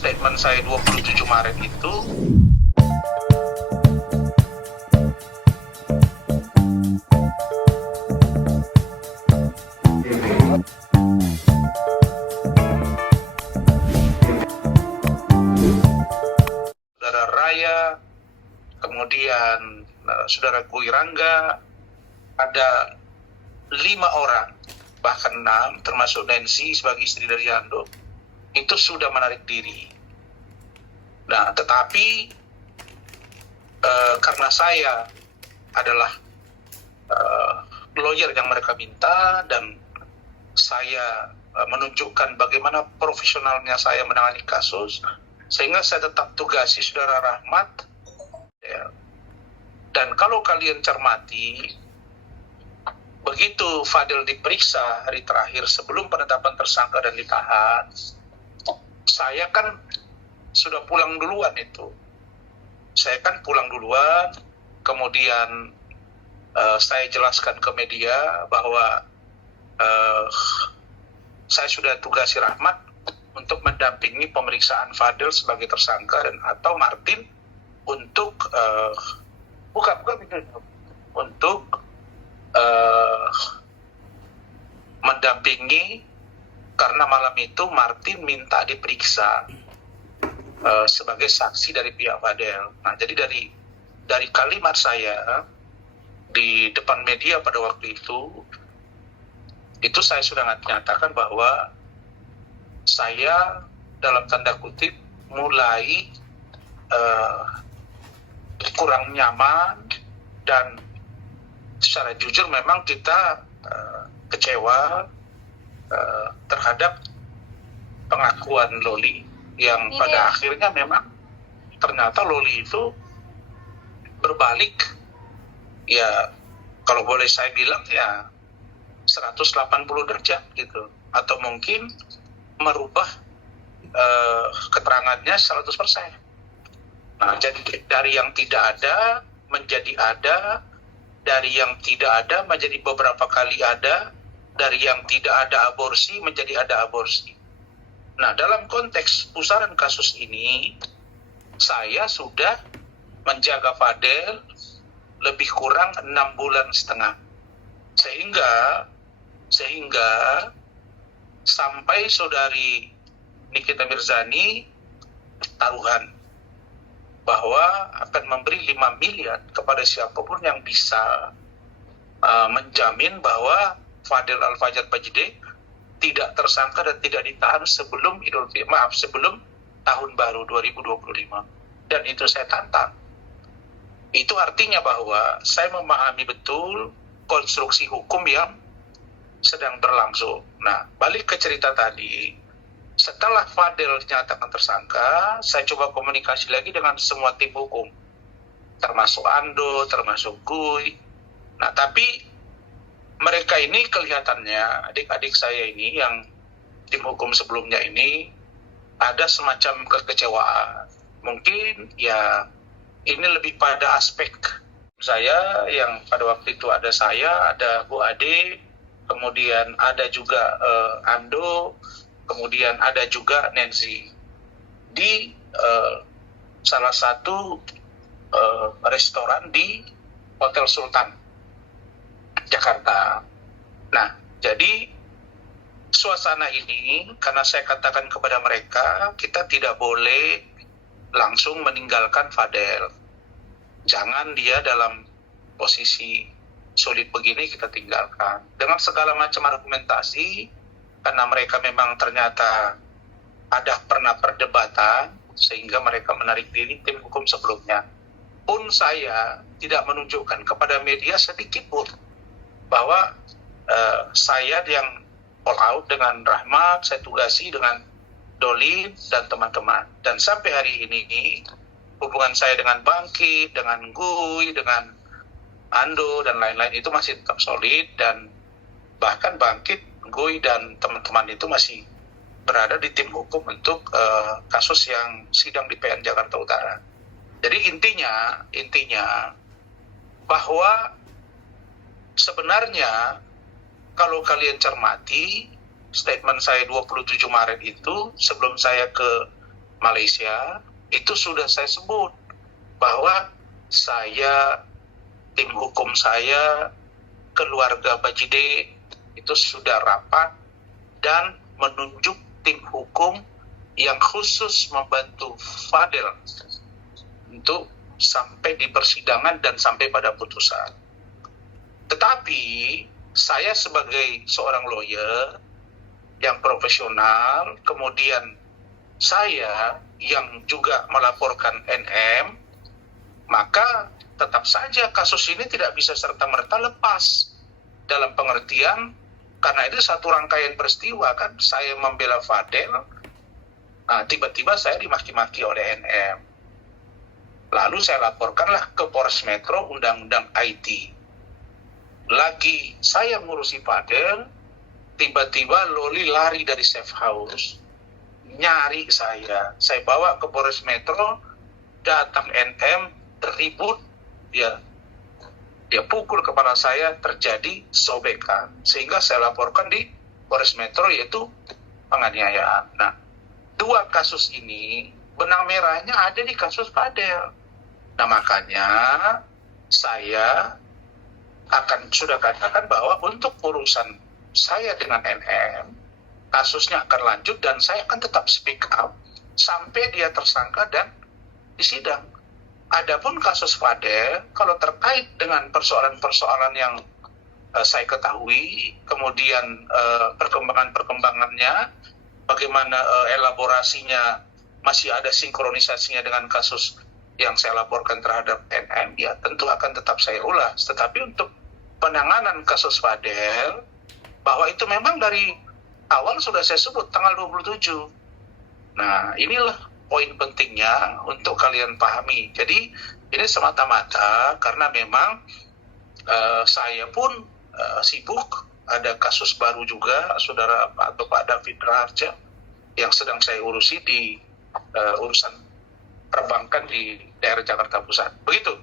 statement saya 27 Maret itu Saudara Raya, kemudian Saudara Gui Rangga, ada 5 orang, bahkan 6, termasuk Nancy sebagai istri dari Ando, itu sudah menarik diri. Nah, tetapi karena saya adalah lawyer yang mereka minta dan saya menunjukkan bagaimana profesionalnya saya menangani kasus, sehingga saya tetap tugasi Saudara Rahmat. Ya. Dan kalau kalian cermati, begitu Fadel diperiksa hari terakhir sebelum penetapan tersangka dan ditahan, saya kan sudah pulang duluan itu. Saya kan pulang duluan, kemudian saya jelaskan ke media bahwa saya sudah tugasi Rahmat untuk mendampingi pemeriksaan Fadel sebagai tersangka dan atau Martin untuk untuk mendampingi, karena malam itu Martin minta diperiksa sebagai saksi dari pihak Fadel. Nah, jadi dari kalimat saya di depan media pada waktu itu saya sudah nyatakan bahwa saya dalam tanda kutip mulai kurang nyaman, dan secara jujur memang kita kecewa terhadap pengakuan Loli yang pada akhirnya memang ternyata Loli itu berbalik, ya kalau boleh saya bilang ya 180 derajat gitu, atau mungkin merubah keterangannya 100%. Nah, jadi dari yang tidak ada menjadi ada, dari yang tidak ada menjadi beberapa kali ada, dari yang tidak ada aborsi menjadi ada aborsi. Nah, dalam konteks pusaran kasus ini, saya sudah menjaga Fadel lebih kurang 6,5 bulan. Sehingga sampai saudari Nikita Mirzani taruhan bahwa akan memberi 5 miliar kepada siapapun yang bisa menjamin bahwa Fadel Al-Fajar Bajide tidak tersangka dan tidak ditahan sebelum sebelum tahun baru 2025. Dan itu saya tantang. Itu artinya bahwa saya memahami betul konstruksi hukum yang sedang berlangsung. Nah, balik ke cerita tadi, setelah Fadel dinyatakan tersangka, saya coba komunikasi lagi dengan semua tim hukum, termasuk Ando, termasuk Gui. Nah, tapi mereka ini kelihatannya, adik-adik saya ini yang tim hukum sebelumnya ini, ada semacam kekecewaan. Mungkin ya ini lebih pada aspek saya yang pada waktu itu ada saya, ada Bu Ade, kemudian ada juga Ando, kemudian ada juga Nancy di salah satu restoran di Hotel Sultan Jakarta. Nah, jadi suasana ini, karena saya katakan kepada mereka, kita tidak boleh langsung meninggalkan Fadel. Jangan dia dalam posisi sulit begini kita tinggalkan. Dengan segala macam argumentasi, karena mereka memang ternyata ada pernah perdebatan, sehingga mereka menarik diri tim hukum sebelumnya. Pun saya tidak menunjukkan kepada media sedikit pun bahwa saya yang all out dengan Rahmat, saya tugasi dengan Dolin dan teman-teman. Dan sampai hari ini hubungan saya dengan Bangkit, dengan Gui, dengan Ando dan lain-lain itu masih tetap solid, dan bahkan Bangkit, Gui dan teman-teman itu masih berada di tim hukum untuk kasus yang sidang di PN Jakarta Utara. Jadi intinya bahwa sebenarnya kalau kalian cermati statement saya 27 Maret itu sebelum saya ke Malaysia, itu sudah saya sebut bahwa saya, tim hukum saya, keluarga Bajide itu sudah rapat dan menunjuk tim hukum yang khusus membantu Fadel untuk sampai di persidangan dan sampai pada putusan. Tetapi saya sebagai seorang lawyer yang profesional, kemudian saya yang juga melaporkan NM, maka tetap saja kasus ini tidak bisa serta-merta lepas. Dalam pengertian, karena itu satu rangkaian peristiwa kan, saya membela Fadel, tiba-tiba saya dimaki-maki oleh NM. Lalu saya laporkanlah ke Polres Metro Undang-Undang IT. Lagi saya ngurusi Fadel, tiba-tiba Loli lari dari safe house, nyari saya bawa ke Polres Metro, datang NM, ribut, dia pukul kepala saya, terjadi sobekan, sehingga saya laporkan di Polres Metro, yaitu penganiayaan. Nah, dua kasus ini benang merahnya ada di kasus Fadel. Nah, makanya saya sudah katakan bahwa untuk urusan saya dengan NM, kasusnya akan lanjut dan saya akan tetap speak up sampai dia tersangka dan disidang. Adapun kasus Fadel, kalau terkait dengan persoalan-persoalan yang saya ketahui, kemudian perkembangannya, bagaimana elaborasinya, masih ada sinkronisasinya dengan kasus yang saya laporkan terhadap NM, ya tentu akan tetap saya ulas. Tetapi untuk penanganan kasus Fadel, bahwa itu memang dari awal sudah saya sebut tanggal 27. Nah, inilah poin pentingnya untuk kalian pahami. Jadi ini semata-mata karena memang saya pun sibuk, ada kasus baru juga, saudara atau Pak David Raharja yang sedang saya urusi di urusan perbankan di daerah Jakarta Pusat. Begitu.